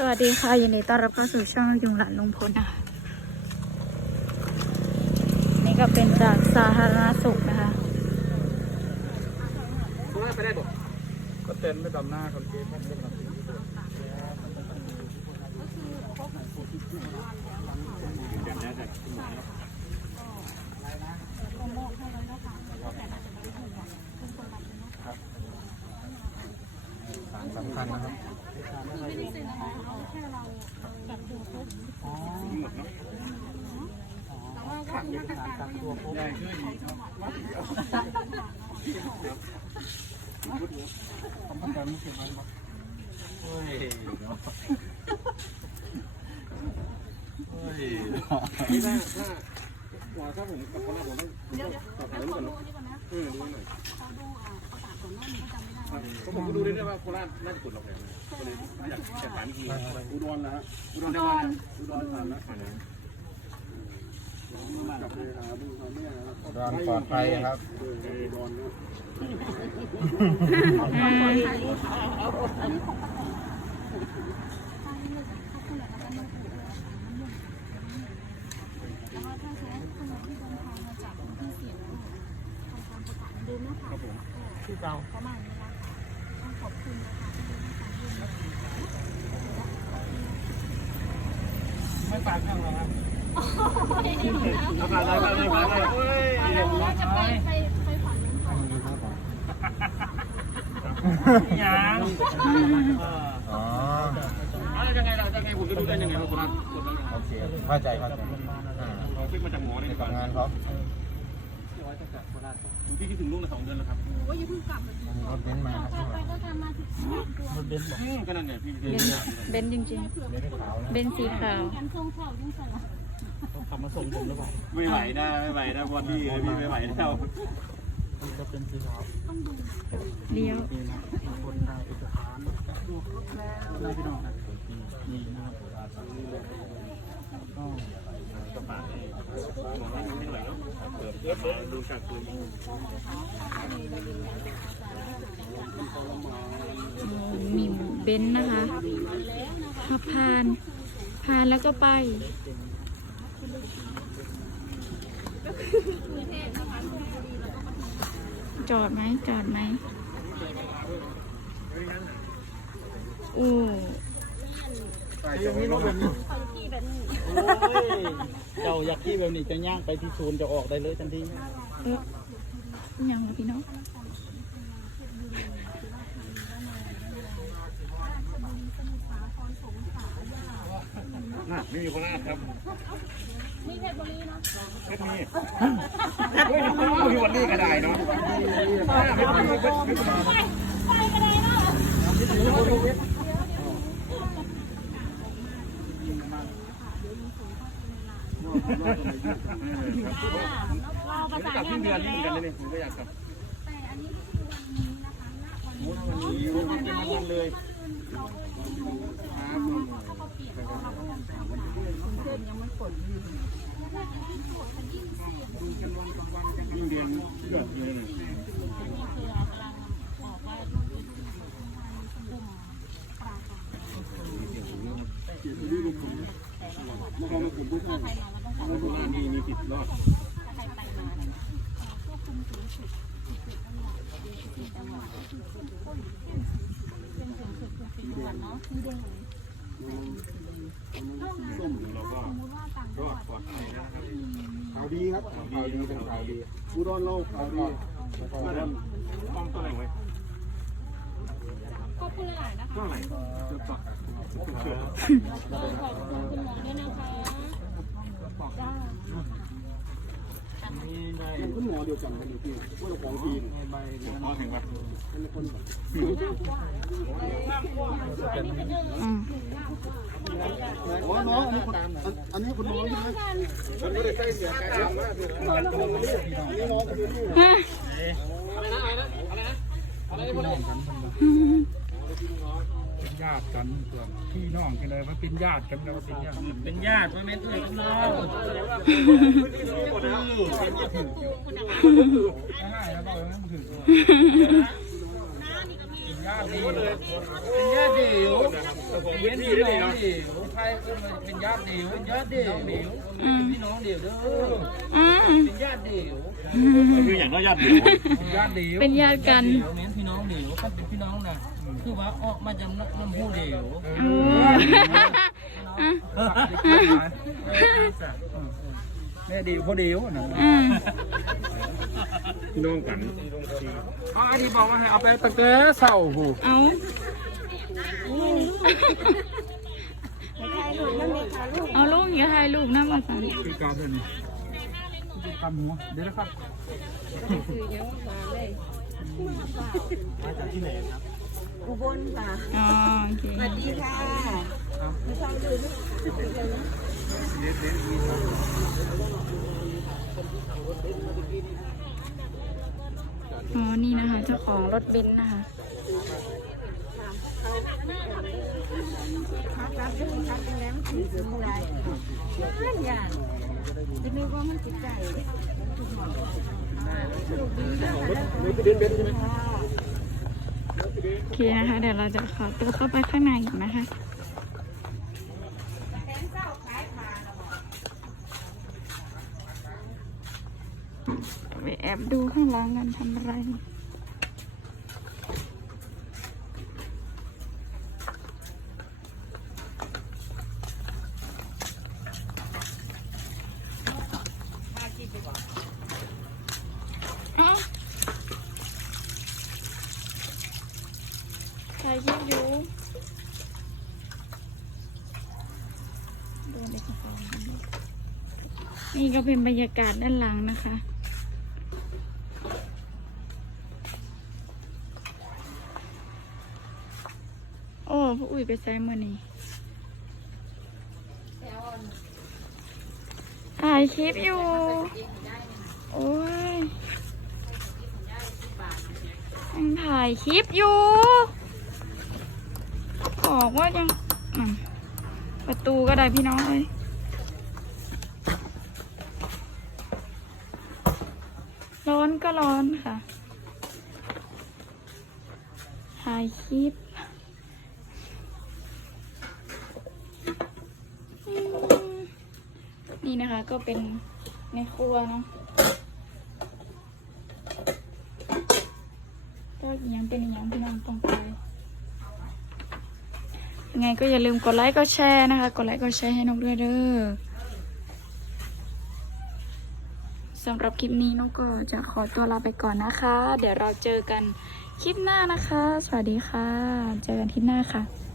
สวัสดีค่ะยินดีต้อนรับเข้าสู่ช่องยุงหลานลุงพลนะคะนี่ก็เป็นจากสาธารณสุขนะคะก็เต้นไม่ดำหน้าคนเกมไม่ดำ สำคัญนะครับ เฮ้ยเฮ้ยนี่ถ้าถ้าหัวถ้าผมกับคนละผมต้องต่อถ่ายรูปก่อนเนาะเออดูหน่อยก็ ผมก็ดูได้ด้วยว่าโคราชน่าจะกดเราแพงก็เลยอยากจะถามอีกทีอุดรนะฮะอุดรได้ไหมอุดรผ่านนะผ่านนะกลับเลยหาดูหาแม่นะครับรอนปลอดภัยครับเอออุดรนะที่เก่า ปากข้างหรอครับผ่านได้ผ่านได้ผ่านได้เฮ้ยจะไปไปไปฝันยังอ๋อยังไงล่ะยังไงผมจะดูได้ยังไงว่าโคราชกดแล้วโอเคเข้าใจเข้าใจอ่าเราขึ้นมาจากหมอเลยดีกว่าทำงานเขา พี่คิดถึงลูกในสองเดือนแล้วครับ โอ้ยอย่าเพิ่งกลับรถเบนซ์มาครับไปก็ทำมาถึงตัวรถเบนซ์บอกอืมก็นั่นไงพี่เบนซ์เบนซ์จริงเบนซ์ขาวๆเบนซ์สีขาวกันทรงเข่ายังใส่ละขับมาส่งผมหรือเปล่า ไม่ไหวนะไม่ไหวนะพอพี่เลยพี่ไม่ไหวแล้วจะเป็นสีขาวเลี้ยวนี่นะคนทางเอกสารนั่นพี่น้องนะนี่นะครับก็กระบะนี่ มิมเบนซ์นะคะขับผ่าน ผ่านแล้วก็ไปจอดไหมจอดไหมอู้ ยังมีรถแบบนี้โอ้ยเจ้าอยากที่แบบนี้จะย่างไปที่ศูนย์จะออกได้เลยทันทีเออยังวะพี่น้องน่ะไม่มีโคราชครับนี่เพชรบุรีเนาะเพชรมีเฮ้ยมีวันนี้ก็ได้เนาะเพชรมีเพชรมีไปไปกันเลยเนาะ เราประสานงาที่นเดืกันแล้วแต่อันนี้คือวันนี้นะคะณวันนี้วันนี้วันเป็นวันเลยครับยิ่งเดือนเดือนเดือนมอ งมาคุณผู้ชมว่าโคราชมีมีสิทธิ์รอดส้มเราก็รอดปลอดภัยนะครับข่าวดีครับข่าวดีเป็นข่าวดีอุดรเราข่าวดีอุดรต้องตัวไหนไว้ขอบคุณหลายนะคะตัวไหนเกือบปักเกือบขอบคุณคุณหมอด้วยนะคะจ้า นี่ได้ คุณหมอ เดียวกันกันอยู่ที่ว่าเราของทีมใบเลี้ยงหมอแห่งวัดเป็นคนแบบอืมอ๋อน้องอันนี้คนอันนี้คุณน้องใช่ไหมมันไม่ได้ใกล้เสียใกล้มากเลยอันนี้น้องคือลูกฮะ ญาติกันเพื่อนพี่น้องกันเลยว่าเป็นญาติกันแล้วเป็นญาติเป็นญาติว่าแม่นเอ้ยน้องง่ายแล้วก็ยังถือเป็นญญาติเดียวเป็นญาติเดียวเป็นพี่น้องเดียวใครก็เป็นญาติเดียวเป็นญาติเดียวเดียวอืมพี่น้องเดียวเด้ออืมเป็นญาติเดียวคืออย่างก็ญาติเดียวญาติเดียวเป็นญาติกันเดียวเน้นพี่น้องเดียวถ้าเป็นพี่น้องนะ คือว่าออกมาจากน้ำหูเดียวโอ้อะแม่เดียวพอเดียวนะอืมพี่น้องกันอ๋ออันนี้บอกว่าให้เอาไปตั้งแต่เสาหูเอาเอาลูกอย่าถ่ายรูปนะมาสั่นคือการเท่านี้คือการหัวเดี๋ยวนะครับอุบ ลค่ะอ๋อโอเคสวัสดีค่ะอ๋อ นี่นะคะ เจ้าของรถเบนซ์นะคะครับครับเรื่องครับเป็นแล้วที่สูงไรย่านย่านจะมีว่ามันจิตใจ โอเคนะคะ เดี๋ยวเราจะขอตัวเข้าไปข้างในนะคะไปแอบดูข้างหล่างกันทำอะไร เอ้าถ่ายคลิปอยู่เดินไปข้างหลัง นี่ก็เป็นบรรยากาศด้านหลังนะคะ โอ้พ่ออุ้ยไปใส่มือนี่ถ่ายคลิปอยู่ โอ้ยยังถ่ายคลิปอยู่ บอกว่ายัง ประตูก็ได้พี่น้องเลย ร้อนก็ร้อนค่ะถ่ายคลิปนี่นะคะก็เป็นในครัวเนาะก็ยังเป็นอย่างพี่น้องต้องไปยังไงก็อย่าลืมกดไลค์กดแชร์นะคะ กดไลค์กดแชร์ให้นกด้วยเด้อ สำหรับคลิปนี้นกก็จะขอตัวลาไปก่อนนะคะ เดี๋ยวเราเจอกันคลิปหน้านะคะ สวัสดีค่ะ เจอกันคลิปหน้าค่ะ